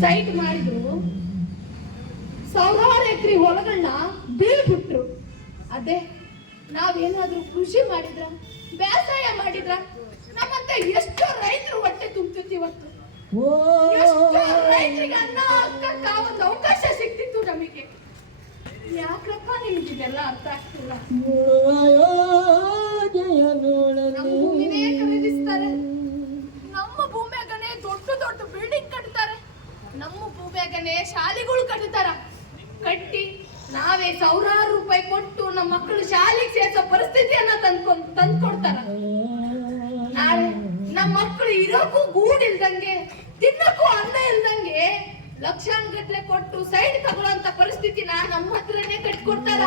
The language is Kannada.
ಸೈಟ್ ಮಾಡಿದ್ರು, ಸಾವಿರಾರು ಎಕರೆ ಹೊಲಗಳನ್ನ ಬೀಳ್ಬಿಟ್ರು. ಅದೇ ನಾವೇನಾದ್ರೂ ಕೃಷಿ ಮಾಡಿದ್ರ, ಬೇಸಾಯ ಮಾಡಿದ್ರ, ನಮ್ಮಂತ ಎಷ್ಟೋ ರೈತರು ಹೊಟ್ಟೆ ತುಂಬ್ತಿತ್ತು. ಇವತ್ತು ಎಷ್ಟೋ ರೈತರಿಗೆ ಅನ್ನ ಹಾಕಕ್ಕ ಒಂದು ಅವಕಾಶ ಸಿಗ್ತಿತ್ತು ನಮಗೆ. ಯಾಕಪ್ಪ ನಿಮ್ಗಿದೆಲ್ಲ ಅರ್ಥ ಆಗ್ತಿಲ್ಲ? ನಮ್ಮ ಭೂಮಿನೇ ಖರೀದಿಸ್ತಾರೆ, ನಮ್ಮ ಭೂಮಿಯಾಗನೇ ದೊಡ್ಡ ದೊಡ್ಡ ಬಿಲ್ಡಿಂಗ್ ಕಟ್ತಾರೆ, ನಮ್ಮ ಭೂಮಿಯಾಗನೇ ಶಾಲೆಗಳು ಕಟ್ಟಿ ನಾವೇ ಸಾವಿರಾರು ರೂಪಾಯಿ ಕೊಟ್ಟು ನಮ್ಮ ಮಕ್ಕಳು ಶಾಲೆಗೆ ಸೇರಿಸೋ ಪರಿಸ್ಥಿತಿಯನ್ನ ತಂದ್ಕೊಡ್ತಾರ. ನಾಳೆ ನಮ್ಮ ಮಕ್ಕಳು ಇರೋಕ್ಕೂ ಗೂಡಿಲ್ದಂಗೆ, ತಿನ್ನಕ್ಕೂ ಅನ್ನ ಇಲ್ದಂಗೆ ಲಕ್ಷಾನುಗಟ್ಲೆ ಕೊಟ್ಟು ಸೈಡ್ ತಗೊಳ್ಳೋಂತ ಪರಿಸ್ಥಿತಿನ ನಮ್ಮ ಹತ್ರನೇ ಕಟ್ಕೊಡ್ತಾರ.